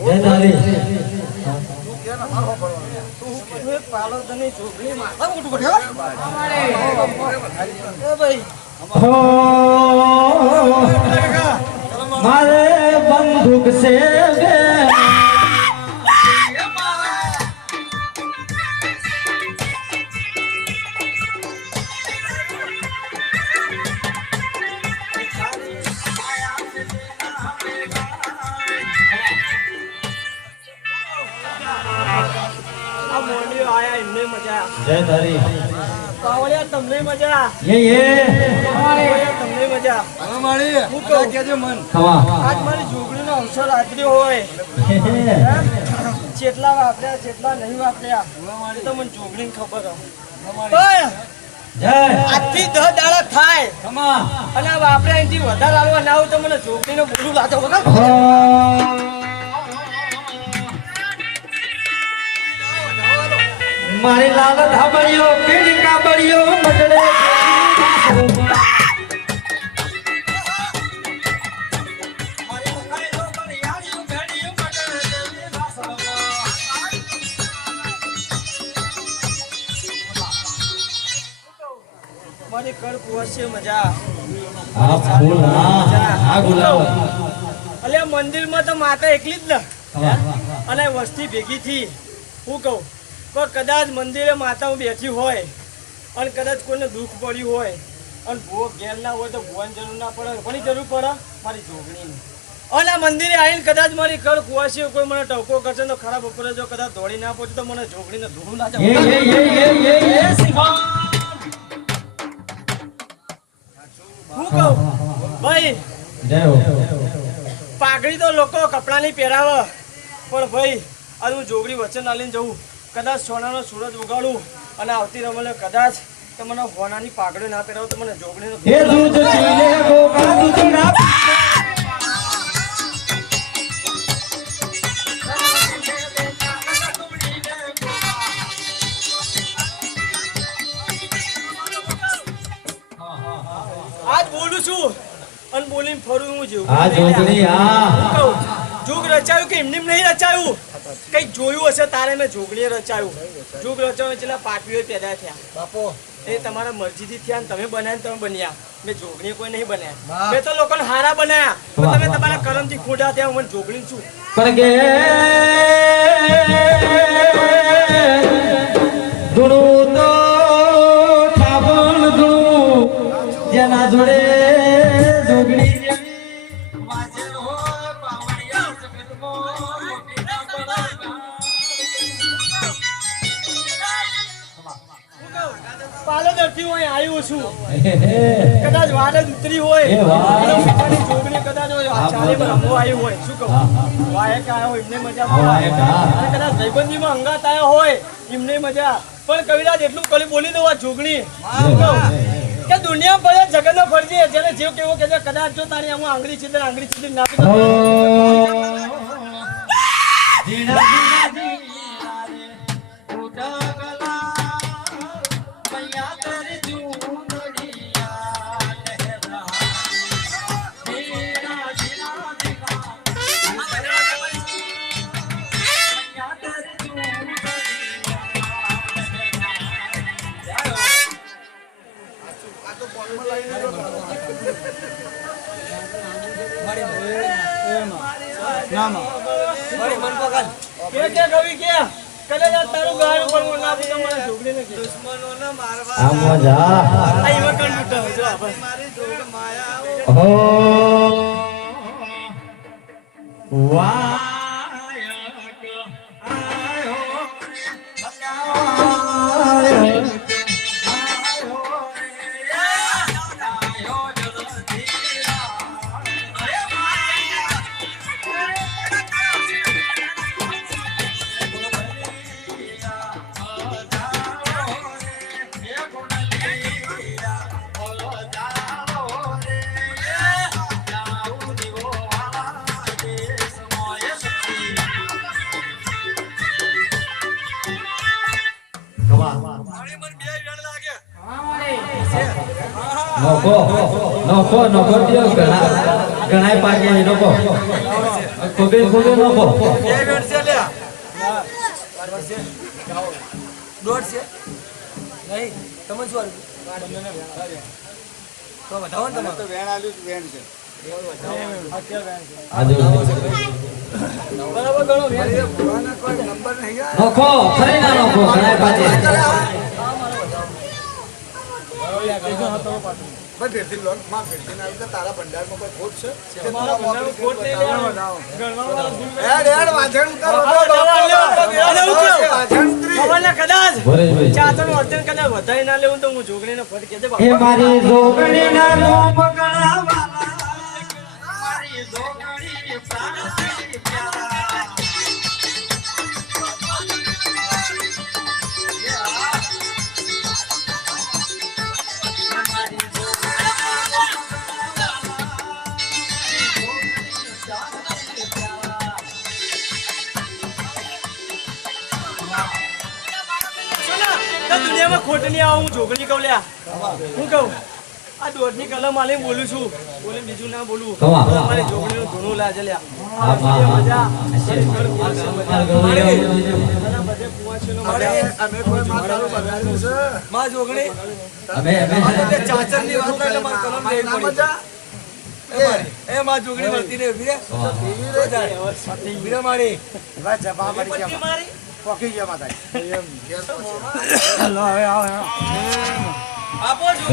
જય તારી મારે બંદૂક से जय तारी कावड़िया तुमने मजा ये तुमने मजा મારી હું કહું કેજો મન हवा આજ મારી છોકરીનો અવસર આદર્યો હોય જેટલા વાપર્યા જેટલા નહીં વાપર્યા એ તો મને છોકરીને ખબર હોય जय આજથી 10 દાડા થાય हवा અને આ વાપર્યા એથી વધારે આલવા ના હોય તો મને છોકરીનો બોલું લાજો વગર मारी लाल धाबड़ियो पीड़ी का बड़ियो मगड़े મારી કર કુવશે મજા आप फूल आ गुलाब અલ્યા મંદિરમાં તો માતા એકલી જ ને हवा અને વસ્તી ભેગી થી હું કહું તો કદાચ મંદિરે માતા બેઠી હોય અને કદાચ કોઈને દુઃખ પડ્યું હોય અને ભૂવો ઘેર ના હોય તો ભૂવાની જરૂર ના પડે કોની જરૂર પડે મારી જોગણીની અને આ મંદિરે આવીને કદાચ મારી કળ કુવાસી કોઈ મને ટવકો કરશે તો ખરાબ બપોરે જો કદાચ દોડી ના પહોંચે તો મને જોગણીને ધૂળું ના ये જાય હું કહું ભાઈ जय हो પાઘડી તો લોકો કપડાની પહેરાવે પણ ભાઈ આ હું જોગણી વચ્ચે ના લઈને જવું કદાચ સોનાનો સૂરજ ઉગાડું અને આવતી રમલે કદાચ તો મને હોનાની પાઘડી ના પહેરાવ તો મને જોગણીનો ये दूध पीले गोगा दूध ना આજ બોલું છું અને બોલીને ફરું હું જેવું आ जोगनी आ કહું જોગ રચાયું કે એમને નહીં રચાયું કઈ જોયું હશે તારે મેં જોગણીએ રચાયું જોગ રચાયું એટલે પાટવીઓ પેદા થયા બાપો એ તમારા મરજીથી થયા ને તમે બનાવ્યા ને તમે બન્યા મેં જોગણી કોઈ નહીં બનાયા મેં તો લોકોને હારા બનાયા પણ તમે તમારા કરમથી ખોટા થયા મને જોગણી છું पर गे दुणू तो ठाबण दुणू जना जोडे जोगणी પાલોદરથી હું અહીં આવ્યો છું કદાચ વાડ જ ઉતરી હોય એ વાહ. અને પોતાની જોગણી કદાચ હોય ચાલીમાં રમવા આવ્યું હોય શું કહું વાયક આવ્યો હોય એમને મજા વાયક, હા. અને કદાચ ભાઈબંધીમાં અંગાત આવ્યો હોય એમને મજા પણ કવિરાજ એટલું કલી બોલી દઉં આ જોગણી શું કહું કે દુનિયા ભલે જગતનો ફરજે જેને જેવ કેવો કે કદાચ જો તારી આમાં આંગળી છીદર નાખી દો. જીણા જીણા જીણા રે ઉડા ગલા મૈયા તેરી જૂનડિયા લહેરા જીણા જીણા જીણા મૈયા તેરી કે કવિ કે કદાચ આ તારું ગાળ ઉપર હું ના પૂછો મને જોગણીને કે દુશ્મનોને મારવા આ મજા આ એવા કંડુટા જો આપણે મારી જોગ માયા હો વાયક આયો આયો નોખો દિયો ઘણા પાકે નોખો ખોબે નોખો બે વેણ છે લ્યા દોઢ છે નહીં તમે શું તો વધાવો ને તમે તો વેણ આલ્યું વેણ છે બરાબર ગણો વેણ. કોઈ નંબર નહીં નોખો ફરી ના નોખો ઘણા પાકે તારા ભંડારમાં કોઈ ખોટ છે તમારા બંધારણ ખોટ નહીં લેવાનું. ગણવાવાળા ભૂલ કરે. ખબરને કદાચ ભરેશભાઈ ચાતરનું અર્જન કદાચ વધારી ના લેવું તો હું જોગણીને ફટ કહેજે એ બાપા. મારી જોગણીના નોમ ગણાવાલા મારી જોગણી પ્રાણથી પ્યારા આ દુનિયામાં ખોટ નહીં આવે હું જોગણી કહું લ્યા હું કહું આ દોઢની કલમ આલે બોલું છું બોલે બીજું ના બોલું કવા? મારી જોગણીનું ઘણું લાજે લ્યા હા હા મજા હા બધે પુવાછેલો મળે. માં જોગણી અમે ચાચરની વાત થાય એટલે મારે કલમ લેવી પડી. એ માં જોગણી મળતી ને વીરે વીરે મારી પટ્ટી મારી પોકી ગયા માતા આપો